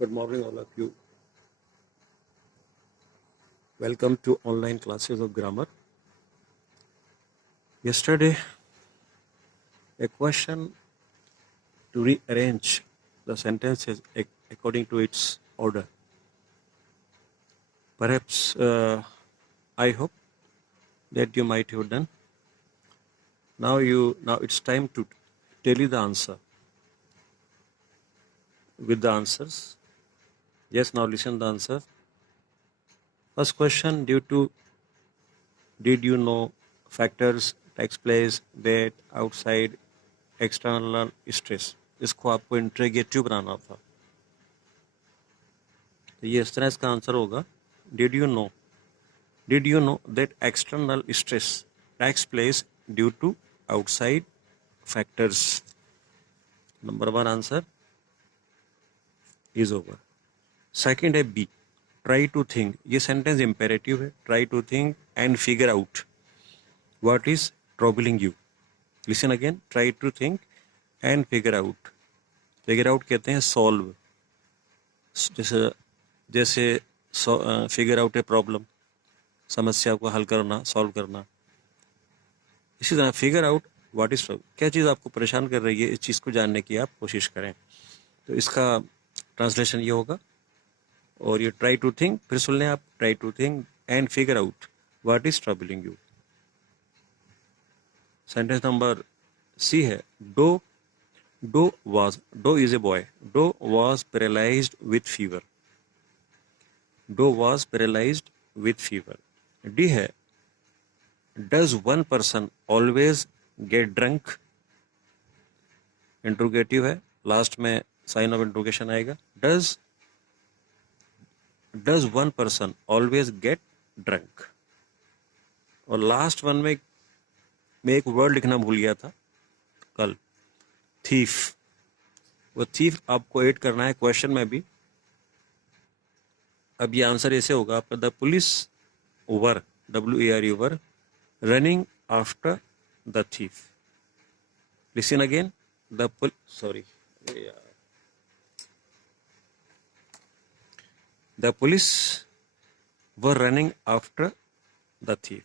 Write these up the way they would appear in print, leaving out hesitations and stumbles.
Good morning, all of you. Welcome to online classes of grammar. Yesterday, a question to rearrange the sentences according to its order. Perhaps, I hope that you might have done. Now it's time to tell you the answer with the answers. Yes, now listen the answer. First question, did you know factors takes place that outside external stress? इसको आपको interrogative बनाना था, तो ये इस तरह इसका answer होगा, did you know that external stress takes place due to outside factors. Number 1 answer is over. Second है बी, ट्राई टू थिंक. ये सेंटेंस इंपेरेटिव है. Try to think and figure out what is troubling you. Listen again, try to think and figure out. Figure out कहते हैं solve. जैसे figure out a problem, समस्या को हल करना, solve करना. इसी तरह figure out what is trouble, क्या चीज़ आपको परेशान कर रही है, इस चीज़ को जानने की आप कोशिश करें. तो इसका ट्रांसलेशन ये होगा. और ये ट्राई टू थिंक, फिर सुन लें आप, try to think and figure out what is troubling you. Sentence number C है, do is a boy. Do was paralysed with fever. Do was paralysed with fever. D है, does one person always get drunk. Interrogative है, last में sign of interrogation आएगा. Does one person always get drunk. और last one में मैं एक word लिखना भूल गया था कल, थीफ. वो थीफ आपको ऐड करना है क्वेश्चन में भी. अब ये आंसर ऐसे होगा आपका, the police were, WARE were, running after the thief. Listen again, the police were running after the thief.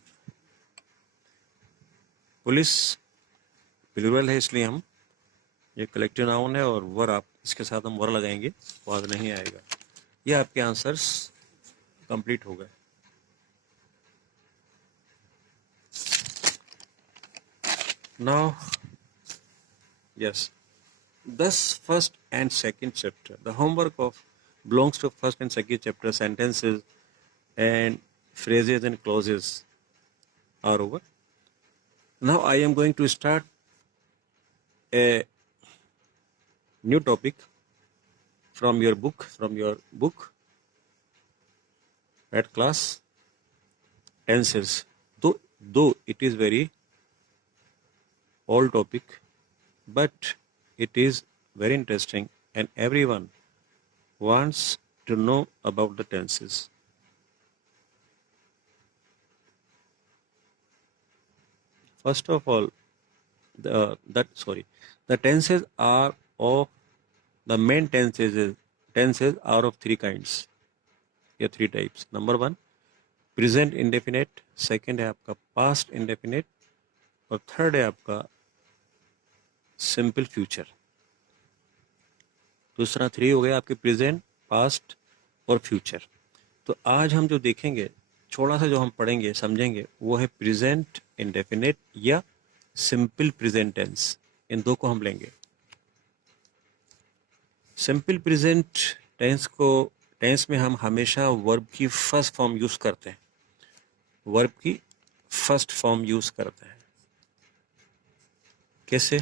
Police plural है, इसलिए हम ये कलेक्टिव नाउन है, और वर आप इसके साथ हम वर लगाएंगे, वाद नहीं आएगा. ये आपके आंसर्स कंप्लीट हो गए. Now yes, thus first and second chapter, the homework of belongs to first and second chapter. Sentences and phrases and clauses are over. Now I am going to start a new topic from your book at class, tenses. Though it is very old topic, but it is very interesting and everyone wants to know about the tenses. First of all, the tenses are of the main tenses are of three kinds. ये three types. Number 1, present indefinite. Second है आपका past indefinite. और third है आपका simple future. दूसरा 3 हो गया आपके प्रेजेंट, पास्ट और फ्यूचर. तो आज हम जो देखेंगे, थोड़ा सा जो हम पढ़ेंगे, समझेंगे, वो है प्रेजेंट इंडेफिनिट या सिंपल प्रेजेंट टेंस. इन दो को हम लेंगे. सिंपल प्रेजेंट टेंस में हम हमेशा वर्ब की फर्स्ट फॉर्म यूज करते हैं. वर्ब की फर्स्ट फॉर्म यूज करते हैं. कैसे?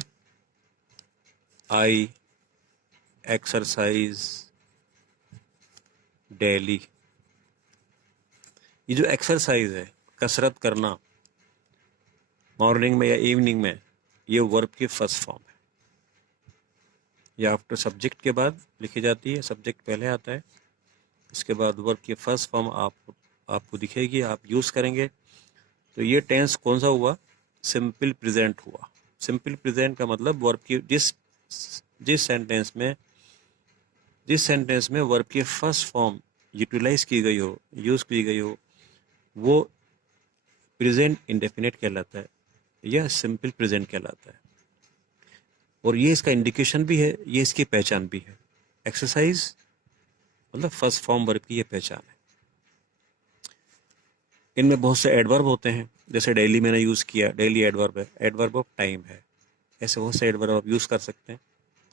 आई एक्सरसाइज डेली. ये जो एक्सरसाइज है, कसरत करना, मॉर्निंग में या इवनिंग में, ये वर्ब की फर्स्ट फॉर्म है. ये आफ्टर सब्जेक्ट के बाद लिखी जाती है. सब्जेक्ट पहले आता है, इसके बाद वर्ब की फर्स्ट फॉर्म आपको दिखेगी, आप यूज़ करेंगे. तो ये टेंस कौन सा हुआ? सिंपल प्रेजेंट हुआ. सिंपल प्रेजेंट का मतलब वर्ब की जिस सेंटेंस में जिस सेंटेंस में वर्ब की फर्स्ट फॉर्म यूटिलाइज की गई हो, यूज की गई हो, वो प्रेजेंट इंडेफिनिट कहलाता है या सिंपल प्रेजेंट कहलाता है। और ये इसका इंडिकेशन भी है, ये इसकी पहचान भी है। एक्सरसाइज मतलब फर्स्ट फॉर्म वर्ब की ये पहचान है। इनमें बहुत से एडवर्ब होते हैं, जैसे डेली मैंने यूज़ किया, डेली एडवर्ब है, एडवर्ब ऑफ टाइम है। ऐसे बहुत से एडवर्ब आप यूज़ कर सकते हैं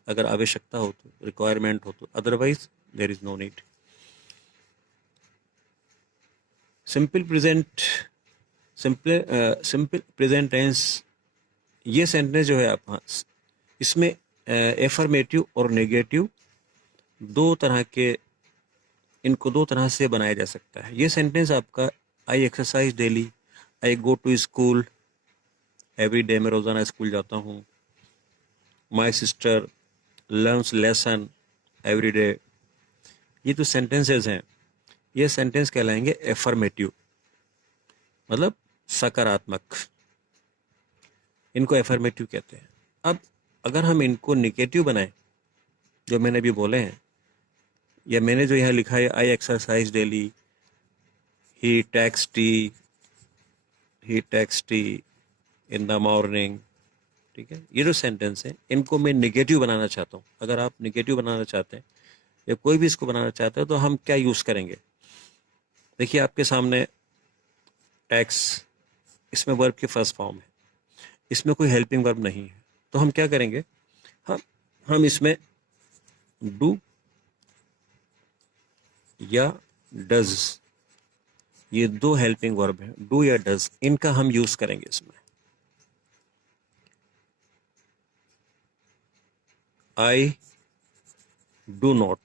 अगर आवश्यकता हो तो, रिक्वायरमेंट हो तो, otherwise there is no need. Simple present, simple present tense, ये सेंटेंस जो है आप, इसमें एफर्मेटिव और नेगेटिव दो तरह के, इनको दो तरह से बनाया जा सकता है। ये सेंटेंस आपका I exercise daily, I go to school every day, मैं रोज़ाना स्कूल जाता हूँ। My sister learns lesson every day, ये जो सेंटेंसेस हैं ये सेंटेंस कहलाएंगे एफर्मेटिव, मतलब सकारात्मक, इनको एफर्मेटिव कहते हैं। अब अगर हम इनको निगेटिव बनाएं, जो मैंने अभी बोले हैं, या मैंने जो यहाँ लिखा है I exercise daily, he takes tea in the morning, ठीक है, ये जो सेंटेंस है इनको मैं निगेटिव बनाना चाहता हूँ। अगर आप निगेटिव बनाना चाहते हैं या कोई भी इसको बनाना चाहता है तो हम क्या यूज़ करेंगे? देखिए आपके सामने टेक्स, इसमें वर्ब की फर्स्ट फॉर्म है, इसमें कोई हेल्पिंग वर्ब नहीं है, तो हम क्या करेंगे, हम इसमें डू या डज, ये दो हेल्पिंग वर्ब है, डू या डज, इनका हम यूज करेंगे इसमें। आई डू नॉट,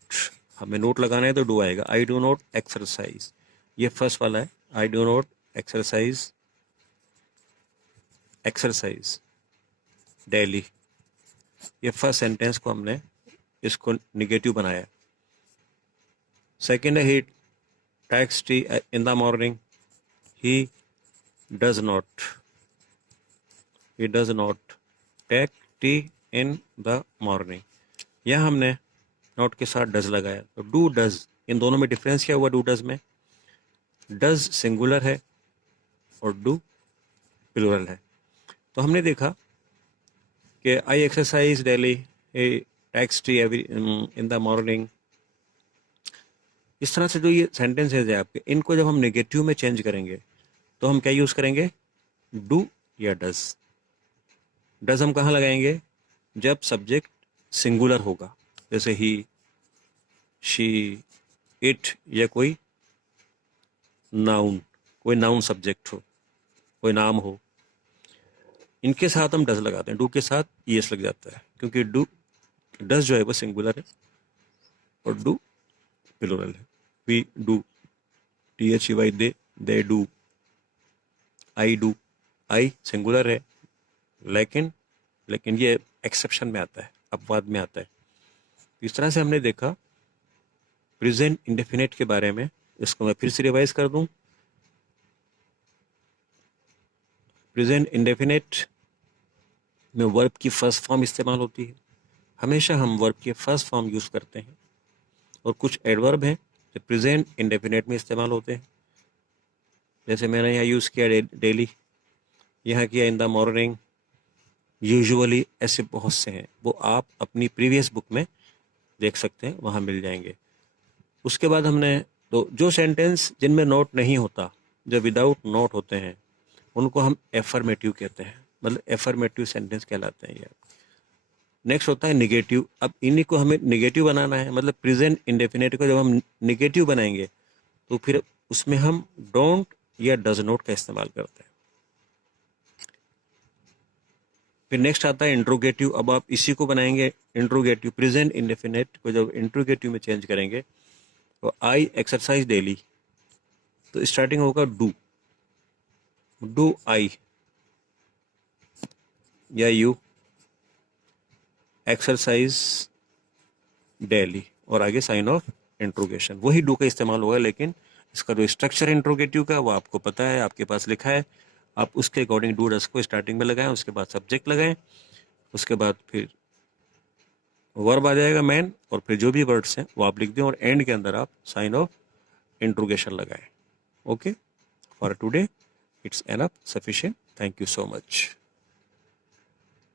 हमें नोट लगाना है तो डू आएगा। आई डू नॉट एक्सरसाइज, ये फर्स्ट वाला है, I do not exercise daily, ये फर्स्ट सेंटेंस को हमने इसको निगेटिव बनाया। सेकेंड है he takes tea in the morning, he does not take tea in the morning, यह हमने नॉट के साथ डज लगाया। तो डू डज, इन दोनों में डिफरेंस क्या हुआ? डू डज में डज सिंगुलर है और डू प्लूरल है। तो हमने देखा कि I exercise daily, takes tea every in the morning, इस तरह से जो ये सेंटेंसेज है आपके, इनको जब हम नेगेटिव में चेंज करेंगे तो हम क्या यूज़ करेंगे? डू या डज। डज हम कहाँ लगाएंगे? जब सब्जेक्ट सिंगुलर होगा, जैसे ही, शी, इट, या कोई नाउन सब्जेक्ट हो, कोई नाम हो, इनके साथ हम डज लगाते हैं। डू के साथ ईएस लग जाता है, क्योंकि डू, डज जो है वो सिंगुलर है और डू प्लूरल है। We do, THEY, they do, I do, I singular है, लेकिन ये एक्सेप्शन में आता है, अपवाद में आता है। इस तरह से हमने देखा प्रेजेंट इंडेफिनिट के बारे में। इसको मैं फिर से रिवाइज कर दूं। प्रेजेंट इंडेफिनिट में वर्ब की फर्स्ट फॉर्म इस्तेमाल होती है, हमेशा हम वर्ब की फर्स्ट फॉर्म यूज करते हैं। और कुछ एडवर्ब हैं जो प्रेजेंट इंडेफिनिट में इस्तेमाल होते हैं, जैसे मैंने यहाँ यूज़ किया डेली, यहाँ किया इन द मॉर्निंग, यूजुअली, ऐसे बहुत से हैं, वो आप अपनी प्रीवियस बुक में देख सकते हैं, वहाँ मिल जाएंगे। उसके बाद हमने तो जो सेंटेंस जिनमें नोट नहीं होता, जो विदाउट नोट होते हैं, उनको हम एफर्मेटिव कहते हैं, मतलब एफर्मेटिव सेंटेंस कहलाते हैं ये। नेक्स्ट होता है निगेटिव। अब इन्हीं को हमें निगेटिव बनाना है, मतलब प्रेजेंट इंडेफिनिट को जब हम निगेटिव बनाएंगे तो फिर उसमें हम डोंट या डज नॉट का इस्तेमाल करते हैं। फिर नेक्स्ट आता है इंट्रोगेटिव। अब आप इसी को बनाएंगे इंट्रोगेटिव, प्रेजेंट इंडेफिनिट को जब इंट्रोगेटिव में चेंज करेंगे तो आई एक्सरसाइज डेली, तो स्टार्टिंग होगा डू आई या यू एक्सरसाइज डेली, और आगे साइन ऑफ इंट्रोगेशन, वही डू का इस्तेमाल होगा, लेकिन इसका जो स्ट्रक्चर इंट्रोगेटिव का वो आपको पता है, आपके पास लिखा है, आप उसके अकॉर्डिंग डू डस को स्टार्टिंग में लगाएं, उसके बाद सब्जेक्ट लगाएं, उसके बाद फिर वर्ब आ जाएगा मैन, और फिर जो भी वर्ड्स हैं वो आप लिख दें और एंड के अंदर आप साइन ऑफ इंट्रोगेशन लगाएं. Okay, for today it's enough, sufficient. Thank you so much.